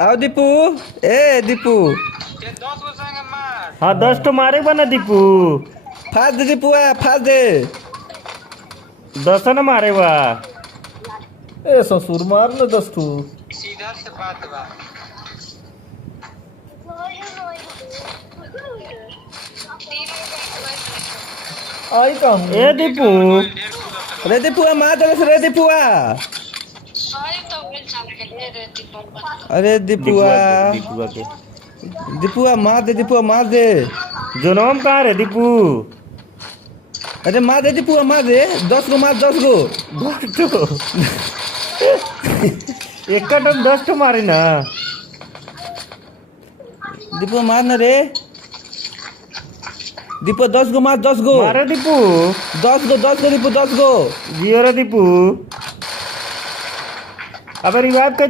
आओ दीपू। ए दीपू ये 10 गो संगे मार। हाँ 10 तो मारे बना दीपू। फाड़ दे दीपू, फाड़ दे। 10 न मारे बा। ए ससुर मार ले 10 ठू। सीधा से बात बा। आई काम ए दीपू रे दीपुआ मार दे रे दीपुआ। अरे दीपुआ, दीपुआ के दीपुआ मार दे, दीपुआ मार दे। जनम कहाँ रे दीपू? अरे मार दे दीपुआ, मार दे। 10 गो मार, 10 गो। 10 तो एक तो 10 तो मारे ना। दीपुआ मार ना रे। दीपुआ 10 गो मार, 10 गो मारे दीपू। 10 गो, 10 गो दीपू, 10 गो। जियो रे दीपू। अबे रिवाइव कर